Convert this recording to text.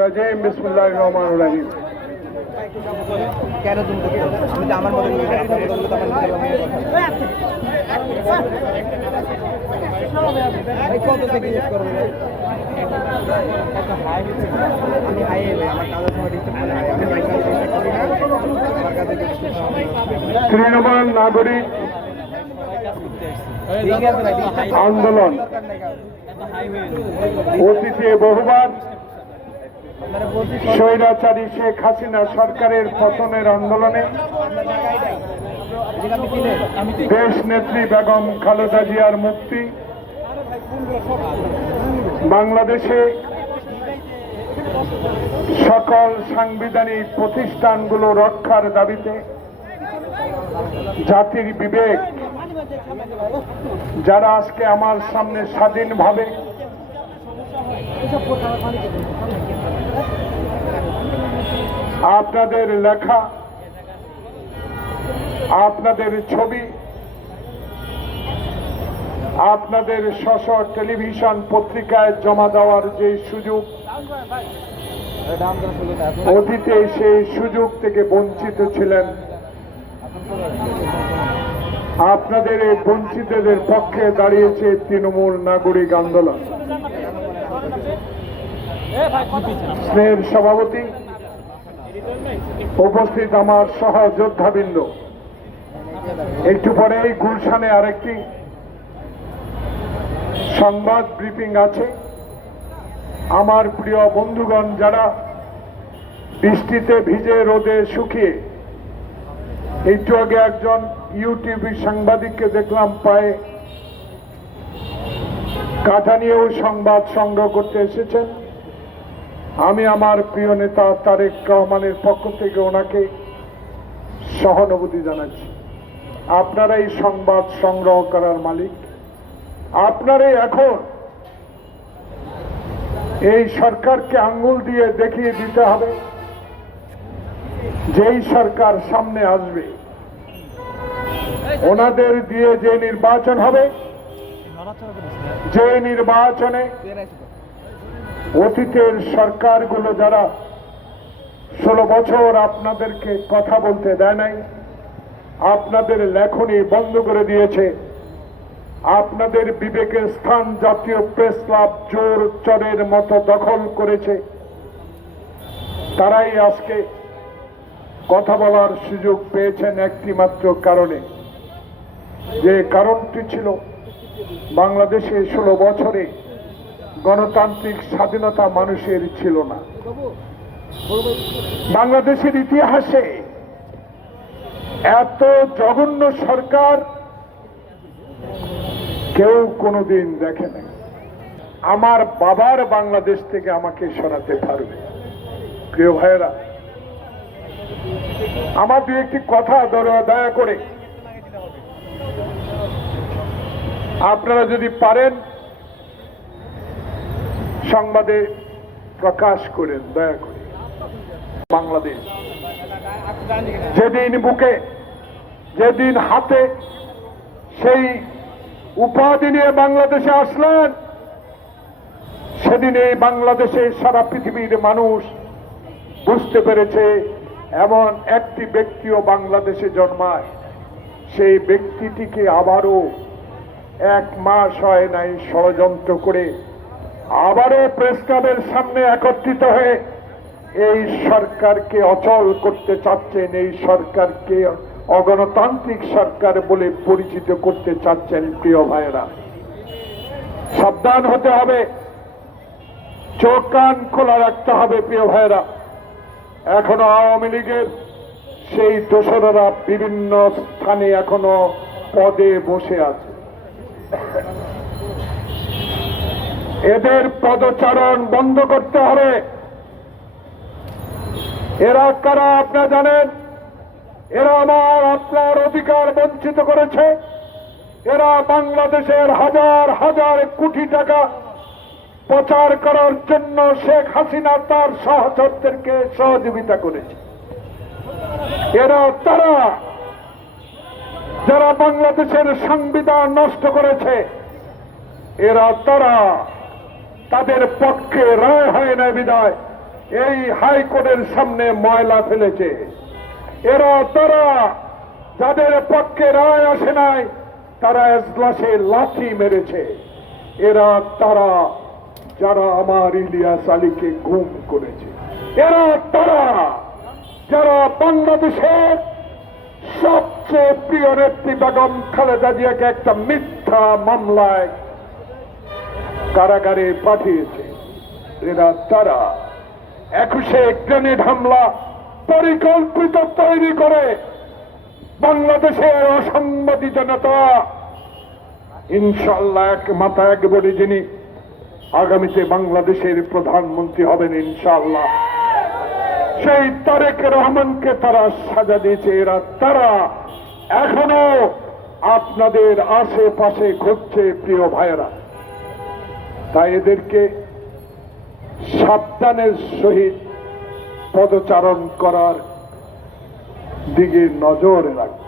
রাজিম বিসমিল্লাহির রহমানির রহিম। কেন তুমি আমি তো আমার মতো কত থেকে ইউজ করবো আমি হাই আমার কাজের সময় তৃণমূল নাগরিক আন্দোলন অতীতে বহুবার স্বৈরাচারী শেখ হাসিনা সরকারের পতনের আন্দোলনে দেশ নেত্রী বেগম খালেদা জিয়ার মুক্তি, বাংলাদেশে সকল সাংবিধানিক প্রতিষ্ঠানগুলো রক্ষার দাবিতে জাতির বিবেক যারা আজকে আমার সামনে স্বাধীনভাবে আপনাদের লেখা, আপনাদের ছবি, আপনাদের স্ব টেলিভিশন পত্রিকায় জমা দেওয়ার যে সুযোগ, অতীতে সেই সুযোগ থেকে বঞ্চিত ছিলেন, আপনাদের এই বঞ্চিতদের পক্ষে দাঁড়িয়েছে তৃণমূল নাগরিক আন্দোলন। স্নেহের সভাপতি, উপস্থিত আমার সহযোদ্ধাবৃন্দ, একটু পরেই গুলশানে আরেকটি সংবাদ ব্রিফিং আছে। আমার প্রিয় বন্ধুগণ যারা বৃষ্টিতে ভিজে রোদে শুকিয়ে, একটু আগে একজন ইউটিউবি সাংবাদিককে দেখলাম পায়ে কাঁটা নিয়েও সংবাদ সংগ্রহ করতে এসেছেন। আমি আমার প্রিয় নেতা তারেক রহমানের পক্ষ থেকে ওনাকে সহানুভূতি জানাচ্ছি। আপনারাই সংবাদ সংগ্রহ করার মালিক, আপনারাই এখন এই সরকারকে আঙ্গুল দিয়ে দেখিয়ে দিতে হবে যেই সরকার সামনে আসবে ওনাদের দিয়ে যে নির্বাচন হবে, যে নির্বাচনে অতীতের সরকারগুলো যারা 16 বছর আপনাদেরকে কথা বলতে দেয় নাই, আপনাদের লেখনী বন্ধ করে দিয়েছে, আপনাদের বিবেকের স্থান জাতীয় প্রেস ক্লাব জোর চরের মতো দখল করেছে, তারাই আজকে কথা বলার সুযোগ পেয়েছেন একটি মাত্র কারণে, যে কারণটি ছিল বাংলাদেশে 16 বছরে গণতান্ত্রিক স্বাধীনতা মানুষের ছিল না। বাংলাদেশের ইতিহাসে এত জঘন্য সরকার কেউ কোনোদিন দেখে নাই। আমার বাবার বাংলাদেশ থেকে আমাকে সরাতে পারবে? প্রিয় ভাইয়েরা, আমার দু একটি কথা দয়া করে আপনারা যদি পারেন সংবাদে প্রকাশ করেন, দয়া করে। বাংলাদেশ যেদিন বুকে, যেদিন হাতে সেই উপাধি নিয়ে বাংলাদেশে আসলেন, সেদিন এই বাংলাদেশে সারা পৃথিবীর মানুষ বুঝতে পেরেছে এমন একটি ব্যক্তিও বাংলাদেশে জন্মায়, সেই ব্যক্তিটিকে আবারও 1 মাস হয় নাই ষড়যন্ত্র করে আবারও প্রেস ক্লাবের সামনে একত্রিত হয়ে এই সরকারকে অচল করতে চাচ্ছেন, এই সরকারকে অগণতান্ত্রিক সরকার বলে পরিচিত করতে চাচ্ছেন। প্রিয় ভাইয়েরা, সাবধান হতে হবে, চোখ কান খোলা রাখতে হবে। প্রিয় ভাইয়েরা, এখনো আওয়ামী লীগের সেই দোসররা বিভিন্ন স্থানে এখনো পদে বসে আছে। এদের পদচারণ বন্ধ করতে হবে। এরা কারা আপনারা জানেন? এরা আমার আপনার অধিকার বঞ্চিত করেছে। এরা বাংলাদেশের হাজার হাজার কোটি টাকা প্রচার করার জন্য শেখ হাসিনা তার সহচরদেরকে সহযোগিতা করেছে। এরা তারা যারা বাংলাদেশের সংবিধান নষ্ট করেছে। এরা তারা তাদের পক্ষে রায় হয় না বিদায় এই হাইকোর্টের সামনে ময়লা ফেলেছে। এরা তারা যাদের পক্ষে রায় আসে নাই তারা এজলাসে লাথি মেরেছে। এরা তারা যারা আমার ইলিয়াস আলীকে গুম করেছে। এরা তারা যারা বাংলাদেশের সবচেয়ে প্রিয় নেত্রী বেগম খালেদা জিয়াকে একটা মিথ্যা মামলায় কারাগারে পাঠিয়েছে। এরা তারা 21শে গ্রেনেড হামলা পরিকল্পিত তৈরি করে বাংলাদেশের অসাংবাদিক নেতা ইনশাল্লাহ এক মাথা এক বলে যিনি আগামীতে বাংলাদেশের প্রধানমন্ত্রী হবেন ইনশাল্লাহ, সেই তারেক রহমানকে তারা সাজা দিয়েছে। এরা তারা এখনো আপনাদের আশেপাশে ঘুরছে প্রিয় ভাইয়েরা। তাই এদেরকে সাবধানের সহিত পদচারণ করার দিকে নজর রাখবে।